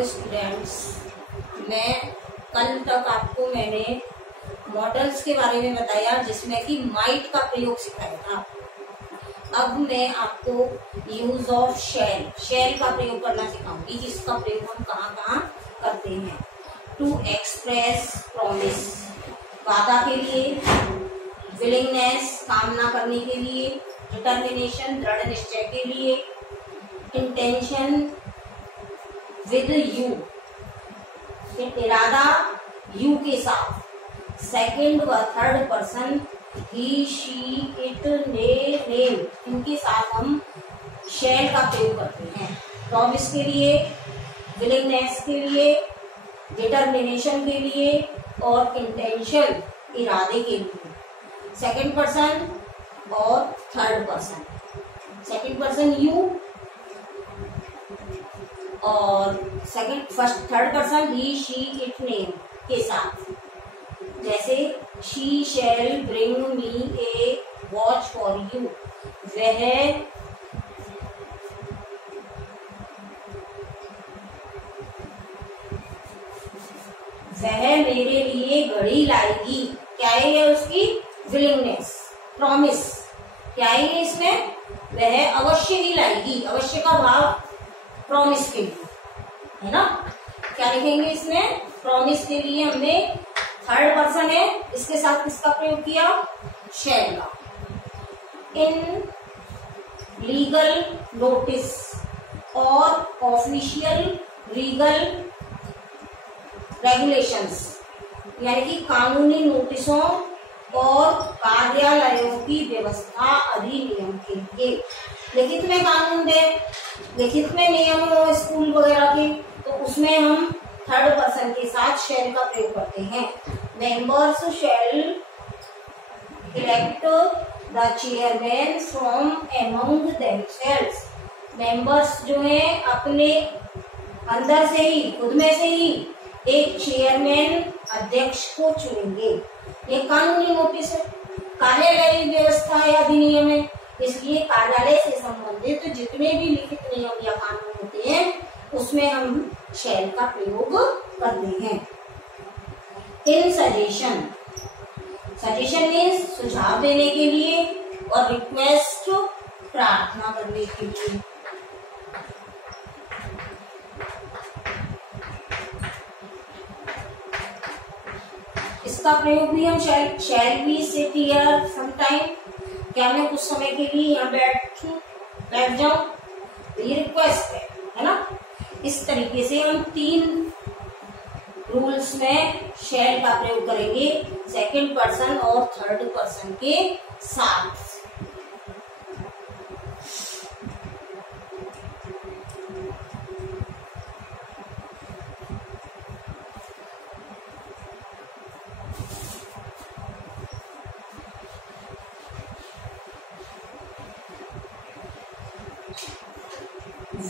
Hello students, मैं कल तक आपको मैंने मॉडल्स के बारे में बताया जिसमें कि माइट का प्रयोग सिखाया था। अब मैं आपको यूज ऑफ शेल का प्रयोग करना सिखाऊंगी, जिसका प्रयोग हम कहाँ कहाँ करते हैं। टू एक्सप्रेस प्रॉमिस, वादा के लिए, विलिंगनेस, कामना करने के लिए, डिटर्मिनेशन, दृढ़ निश्चय के लिए, इंटेंशन विद यू, इरादा यू के साथ, सेकंड व third person he, she, it, name, इनके साथ हम शेल का प्रयोग करते हैं। प्रॉमिस के लिए, विलिंगनेस के लिए, डिटर्मिनेशन के लिए और इंटेंशन इरादे के लिए। सेकंड पर्सन और third person, second person you और third person he, she, it, name के साथ। जैसे she shall bring me a watch for you, वह मेरे लिए घड़ी लाएगी। क्या है उसकी? विलिंगनेस। प्रॉमिस क्या है इसमें? वह अवश्य ही लाएगी, अवश्य का भाव प्रॉमिस के लिए है ना। क्या लिखेंगे इसमें? प्रॉमिस के लिए हमने थर्ड पर्सन है, इसके साथ किसका प्रयोग किया? शैल का। इन लीगल नोटिस और ऑफिशियल लीगल रेगुलेशंस, यानी कि कानूनी नोटिसों और कार्यालयों की व्यवस्था अधिनियम के लिए। लिखित में कानून दे, लिखित में नियम हो स्कूल वगैरह के, तो उसमें हम थर्ड पर्सन के साथ शैल का प्रयोग करते हैं। Members shall elect the chairman from among themselves. Members जो हैं अपने अंदर से ही, खुद में से ही एक चेयरमैन, अध्यक्ष को चुनेंगे। ये कानूनी नोटिस है। कार्यालय व्यवस्था या अधिनियम है, इसलिए कार्यालय से संबंधित जितने भी लिखित नियम या कानून होते हैं उसमें हम शैल का प्रयोग करते हैं। इन सजेशन, सजेशन मीन्स सुझाव देने के लिए और रिक्वेस्ट प्रार्थना करने के लिए। इसका प्रयोग भी हम shall be sit here sometime, क्या मैं कुछ समय के लिए यहाँ बैठ जाऊं, ये रिक्वेस्ट है ना। इस तरीके से हम 3 रूल्स में शैल का प्रयोग करेंगे, सेकंड पर्सन और थर्ड पर्सन के साथ।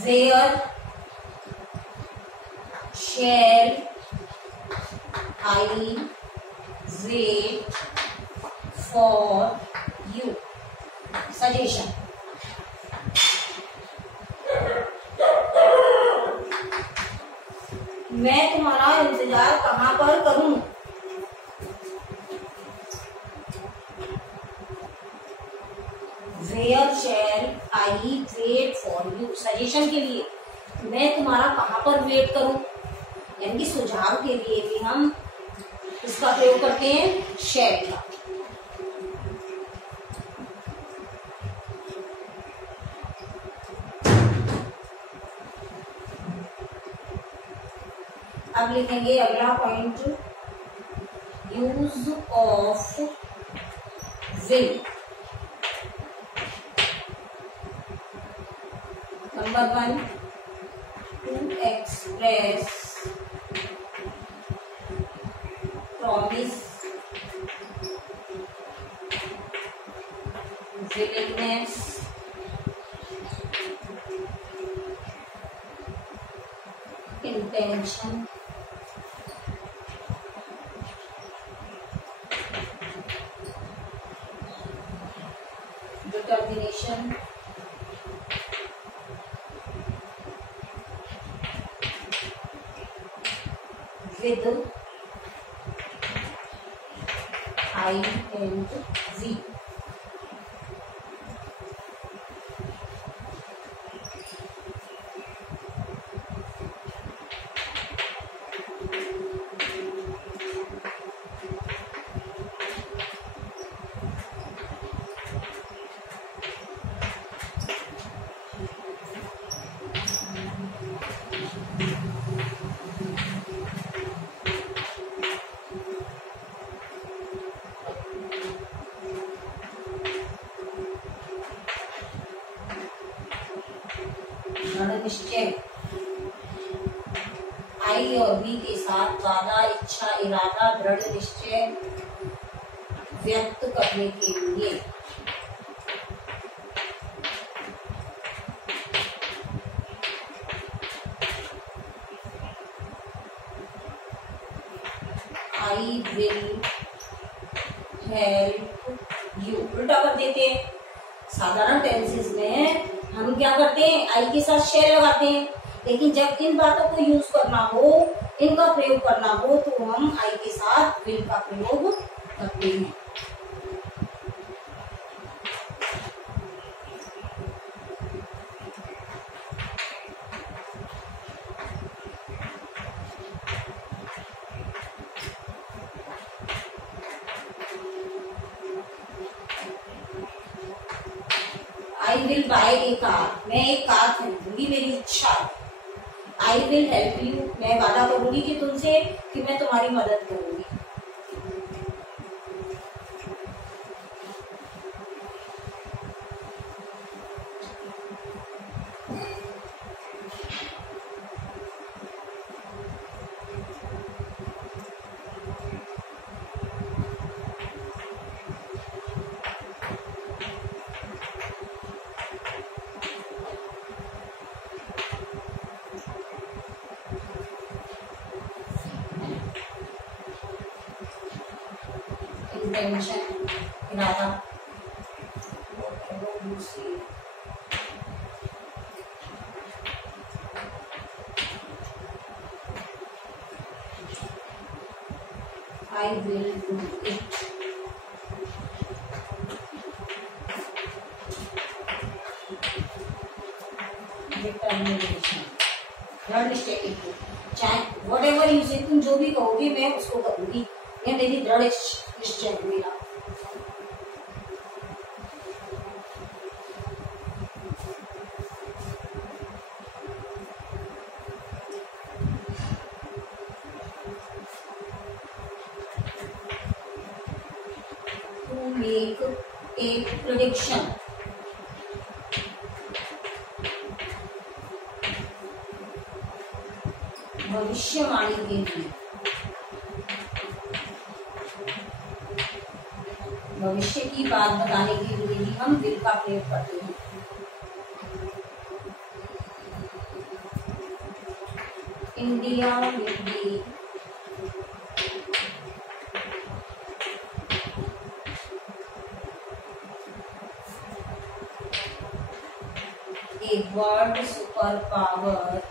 Where shall I wait for you? Suggestion. मैं तुम्हारा इंतजार कहाँ पर करूं? Where shall I wait for you? Suggestion के लिए मैं तुम्हारा कहाँ पर वेट करूं, यानी कि सुझाव के लिए भी हम इसका प्रयोग करते हैं शैल का। अब लिखेंगे अगला point, use of will. Number 1, to express promise, willingness, intention, determination, with I and V. दृढ़ निश्चय आई और बी के साथ वादा, इच्छा, इरादा, दृढ़ निश्चय व्यक्त करने के लिए आई विल हेल्प यू उल्टा कर देते हैं। साधारण टेंसेस में हम क्या करते हैं, आई के साथ शेल लगाते हैं, लेकिन जब इन बातों को यूज करना हो, इनका प्रयोग करना हो, तो हम आई के साथ विल का प्रयोग करते हैं। I will buy A car, मैं एक कार खरीदूंगी, मेरी इच्छा है। आई विल हेल्प यू, मैं वादा करूंगी कि तुमसे कि मैं तुम्हारी मदद करूंगी। इंटेंशन, इरादा, I will do it. Determination, दृढ़ निश्चय, चाहे whatever you say, तुम जो भी कहोगे मैं उसको करूंगी, ये मेरी दृढ़ निश्चय मेरा। To make a prediction, भविष्यवाणी के लिए, भविष्य की बात बताने के लिए ही हम विल का प्रयोग करते हैं। India will be a world superpower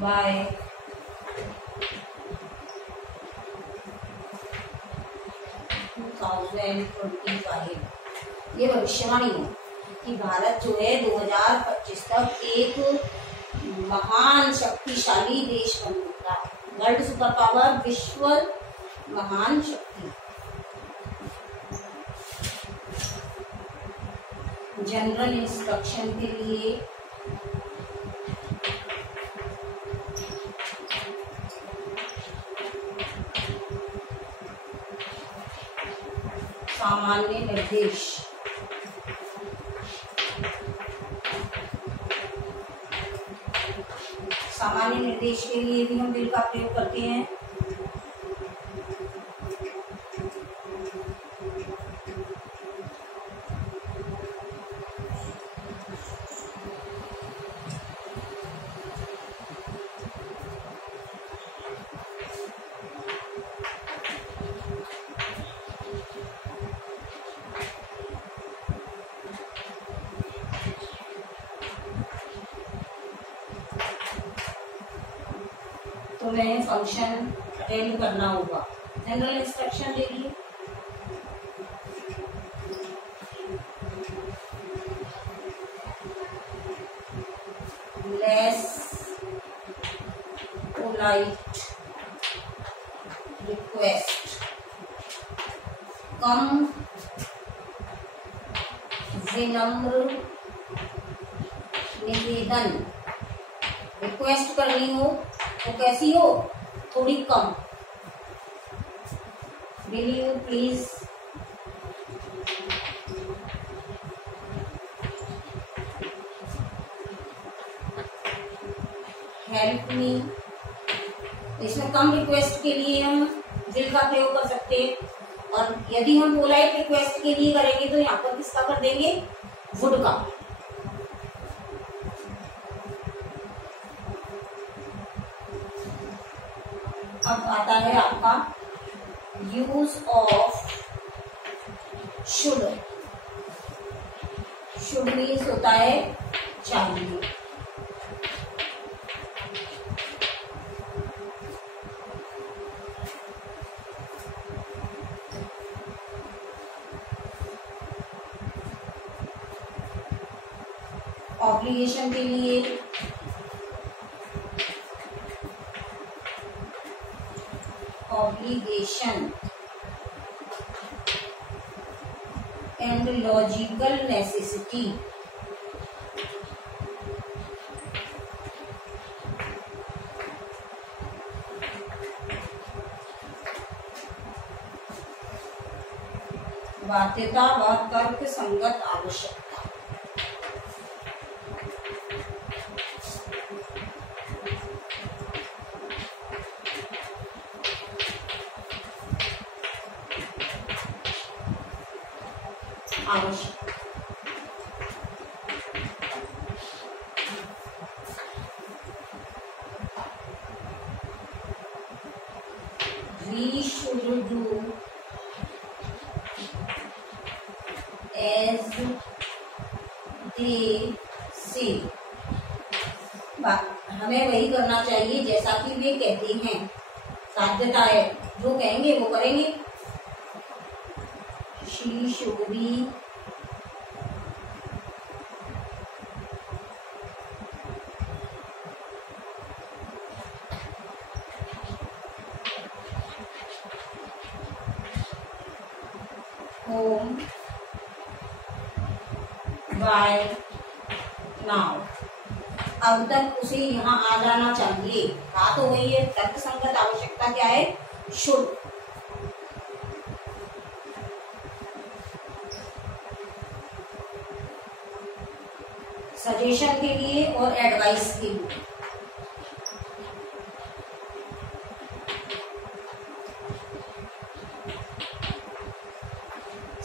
by 2025। ये भविष्यवाणी है कि भारत जो है 2025 तक एक महान शक्तिशाली देश बनेगा। वर्ल्ड सुपर पावर, विश्व महान शक्ति। जनरल इंस्ट्रक्शन के लिए सामान्य निर्देश, सामान्य निर्देश के लिए भी हम विल का प्रयोग करते हैं। तो मैं फंक्शन अटेंड करना होगा। जनरल इंस्ट्रक्शन देखिए, लेस पोलाइट रिक्वेस्ट, कम विनम्र निवेदन। रिक्वेस्ट करनी हो तो कैसी हो, थोड़ी कम। Will you please help me. इसमें कम रिक्वेस्ट के लिए हम विल का प्रयोग कर सकते हैं, और यदि हम पोलाइट रिक्वेस्ट के लिए करेंगे तो यहाँ पर किसका कर देंगे, वुड का। अब आता है आपका use of should. Should means होता है चाहिए। ऑब्लिगेशन के लिए ऑब्लिगेशन एंड लॉजिकल नेसेसिटी। बाध्यता व तर्क संगत आवश्यकता। We should do as they say। हमें वही करना चाहिए जैसा कि वे कहते हैं। साध्यता है, जो कहेंगे वो करेंगे। She should be home by now। अब तक उसे यहाँ आ जाना चाहिए। बात हो गई है तर्क संगत आवश्यकता क्या है, शुड। सजेशन के लिए और एडवाइस के लिए।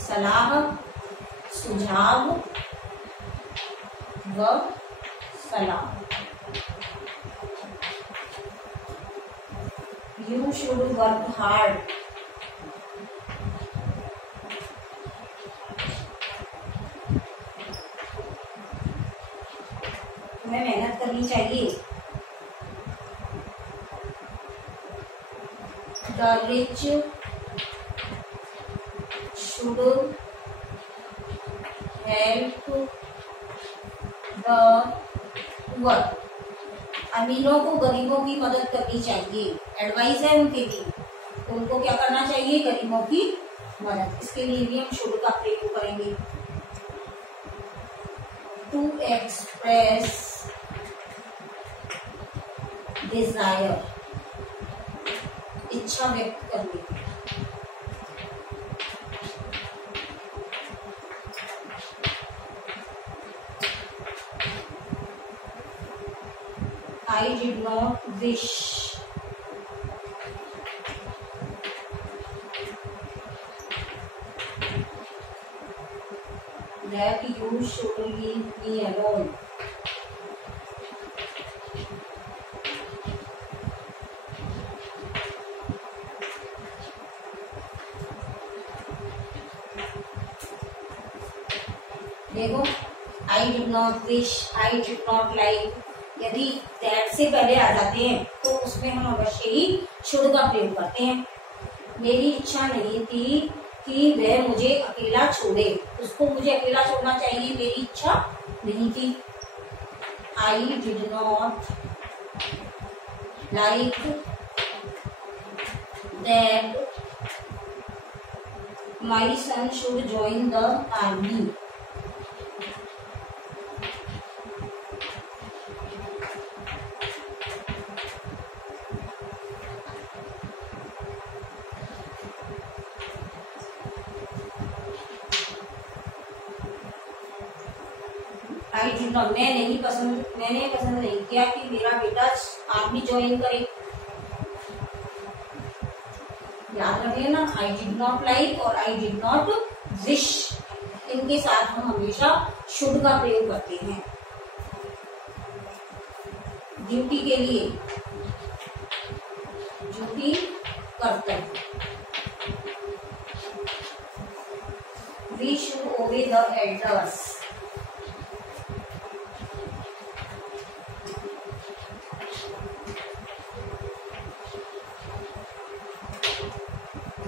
सलाह, सुझाव व सलाह। You should work hard। तुम्हें मेहनत करनी चाहिए। The rich should help the poor। अमीरों को गरीबों की मदद करनी चाहिए। एडवाइस है उनके लिए, तो उनको क्या करना चाहिए, गरीबों की मदद। इसके लिए भी हम शुड का प्रयोग करेंगे। टू एक्सप्रेस डिजायर, इच्छा व्यक्त करनी। I did not wish that you should leave me alone। देखो, I did not wish, I did not like, यदि that से पहले आ जाते हैं तो उसमें हम अवश्य ही शुड का प्रयोग करते हैं। मेरी इच्छा नहीं थी कि वह मुझे अकेला छोड़े, उसको मुझे अकेला छोड़ना चाहिए, मेरी इच्छा नहीं थी। I did not like that my son should join the army. I did not, मैंने पसंद नहीं किया कि मेरा बेटा आर्मी ज्वाइन करे। याद रखिए ना, आई डिड नॉट लाइक और आई डिड नॉट विश, इनके साथ हम हमेशा शुड का प्रयोग करते हैं। ड्यूटी के लिए, ड्यूटी कर्तव्य। We should obey the elders.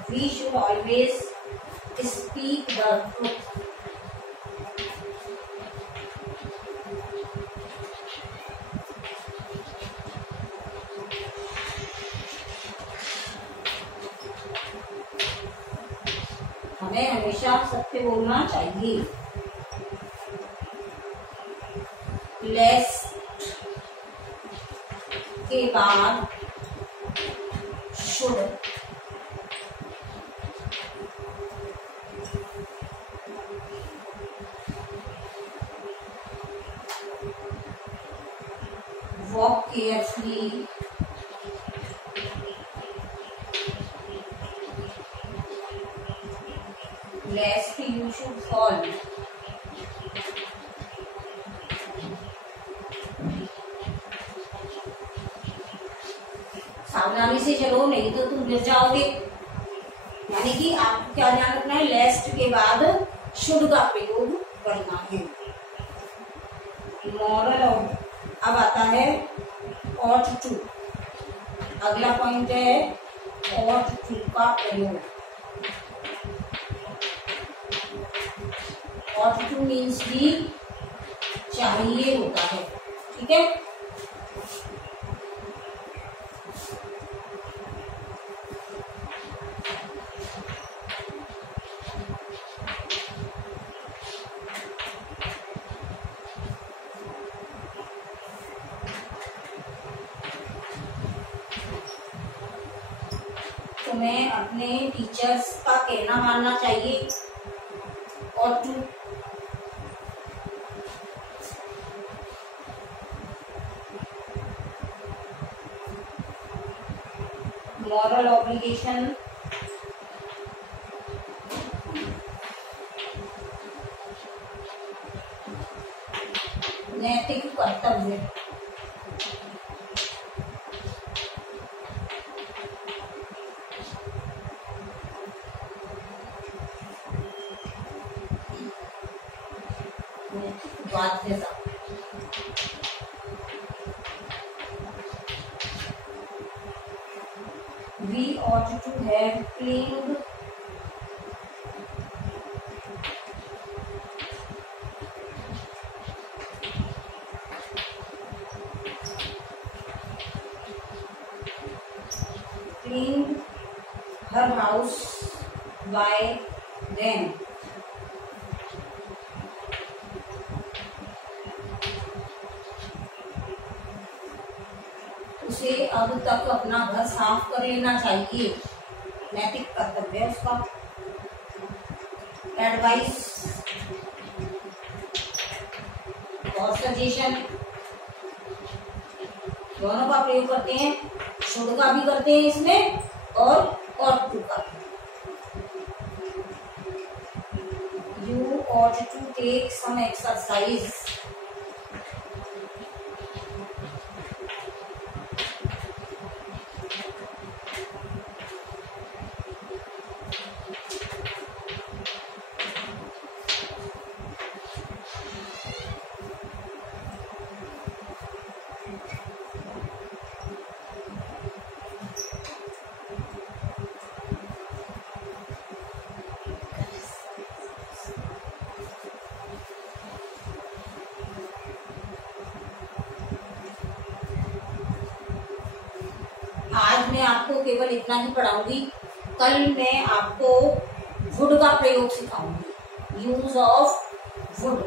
We should always speak the truth. हमें हमेशा सत्य बोलना चाहिए। लेस्ट के बाद should, walk carefully, lest you should fall, सावधानी से चलो नहीं तो तुम गिर जाओगे। यानी कि आपको क्या ध्यान रखना है, लेस्ट के बाद शुड का प्रयोग करना है। मॉरल अब आता है ought to। अगला पॉइंट है ought to का प्रयोग। ought to मीन्स भी चाहिए होता है, ठीक है। तुम्हें अपने टीचर्स का कहना मानना चाहिए। और टू, मॉरल ऑब्लिगेशन, नैतिक कर्तव्य। बाध्यता। We ought to have cleaned her house by then। उसे अब तक अपना घर साफ कर लेना चाहिए, नैतिक कर्तव्य है उसका। एडवाइस और सजेशन दोनों का प्रयोग करते हैं, शुड का भी करते हैं इसमें और ought to का। You ought to take some exercise। मैं आपको केवल इतना ही पढ़ाऊंगी। कल मैं आपको वुड का प्रयोग सिखाऊंगी, यूज ऑफ वुड।